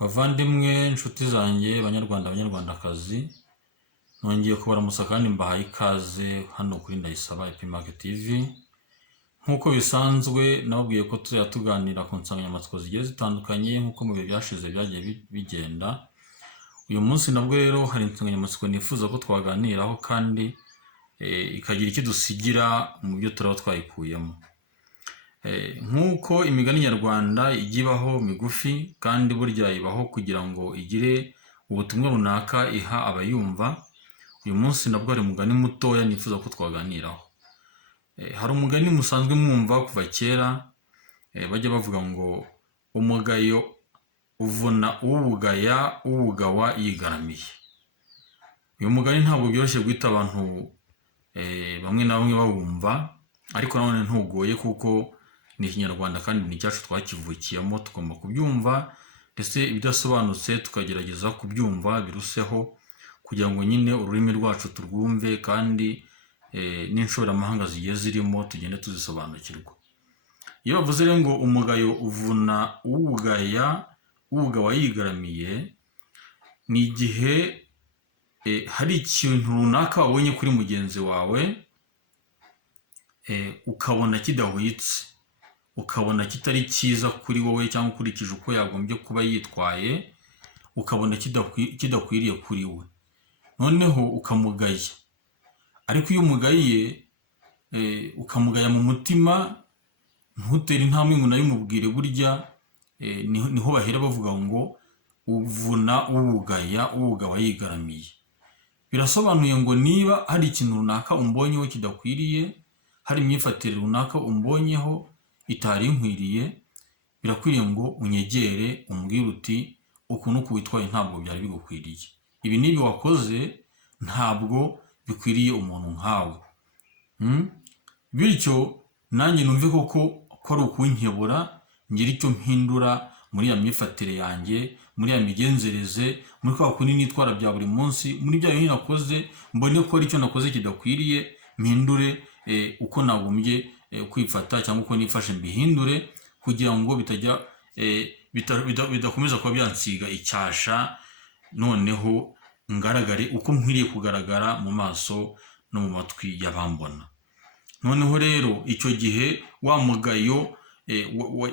Bavandimwe nshuti zanjye banyarwanda banyarwandakazi, nongeye kubaramusa kandi mbahaye ikaze hano kuri Ndayisaba Epimac TV. Nk'uko bisanzwe nababwiye ko tuzajya tuganira ku nsanganyamatsiko zigiye zitandukanye nk'uko mu bihe byashize byagiye bigenda. Uyu munsi nabwo rero hari insanganyamatsiko nifuza ko twaganiraho kandi ikagira icyo dusigira mu byo turaba twayikuyemo. Nk'uko imigani nyarwanda ijya ibaho migufi kandi burya ibaho kugira ngo igire ubutumwa runaka iha abayumva, uyu munsi nabwo hari umugani mutoya nifuza ko twaganiraho. Hari umugani musanzwe mwumva kuva kera, bajya bavuga ngo umugayo uvuna uwugaya uwugawa yigaramiye. Uyu mugani ntabwo byoroshye guhita abantu bamwe na bamwe bawumva, ariko nanone ntugoye kuko ni ikinyarwanda kandi ni icyacu twakivukiyemo, tugomba kubyumva ndetse ibidasobanutse tukagerageza kubyumva biruseho kugira ngo nyine ururimi rwacu turwumve kandi n'inshoberamahanga zigiye zirimo tugende tuzisobanukirwa. Iyo bavuze rero ngo umugayo uvuna uwugaya uwugawa yigaramiye, ni igihe hari ikintu runaka wabonye kuri mugenzi wawe ukabona kidahwitse, ukabona kitari cyiza kuri wowe cyangwa ukurikije uko yagombye kuba yitwaye, ukabona kidakwiriye kuri we, noneho ukamugaya. Ariko iyo umugaye ukamugaya mu mutima, ntutere intambwe ngo nayo umubwire, burya niho bahera bavuga ngo uvuna uwugaya uwugawa yigaramiye. Birasobanuye ngo niba hari ikintu runaka umbonyeho kidakwiriye, hari imyifatire runaka umbonyeho itari inkwiriye, birakwiriye ngo unyegere umbwire uti uku n'uku witwaye ntabwo byari bigukwiriye, ibi n'ibi wakoze ntabwo bikwiriye umuntu nkawe. Bityo nanjye numve koko ko ari ukunkebura, ngira icyo mpindura muri ya myifatire yanjye, muri ya migenzereze, muri kwa kundi nitwara bya buri munsi, muri bya bintu nakoze mbone ko ari icyo nakoze kidakwiriye, mpindure uko nagombye kwifata cyangwa uko nifashe mbihindure, kugira ngo bidakomeza kuba byansiga icyasha, noneho ngaragare uko nkwiriye kugaragara mu maso no mu matwi y'abambona. Noneho rero icyo gihe wa mugayo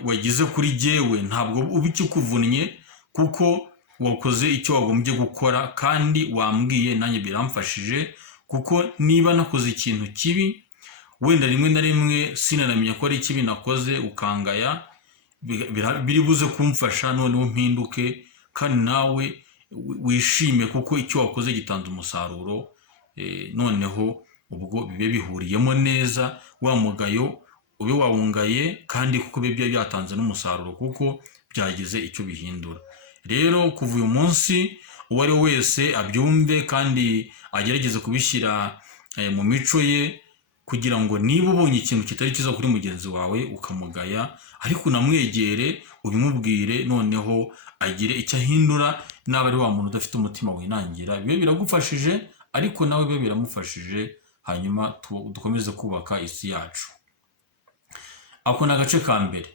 wagize kuri jyewe ntabwo uba ukikuvunnye, kuko wakoze icyo wagombye gukora kandi wambwiye, nanjye biramfashije. Kuko niba nakoze ikintu kibi, wenda rimwe na rimwe sinanamenya ko ari ikibi nakoze, ukangaya, biri buze kumfasha noneho mpinduke kandi nawe wishime kuko icyo wakoze gitanze umusaruro. Noneho ubwo bibe bihuriyemo neza, wa mugayo ube wawungaye kandi kuko bibe byatanze n'umusaruro kuko byagize icyo bihindura. Rero kuva uyu munsi uwo ari we wese abyumve kandi agerageze kubishyira mu mico ye, kugira ngo niba ubonye ikintu kitari cyiza kuri mugenzi wawe ukamugaya, ariko unamwegere ubimubwire, noneho agire icyo ahindura. Naba ari wa muntu udafite umutima winangira, bibe biragufashije ariko nawe bibe biramufashije, hanyuma dukomeze kubaka isi yacu. Ako ni agace ka mbere.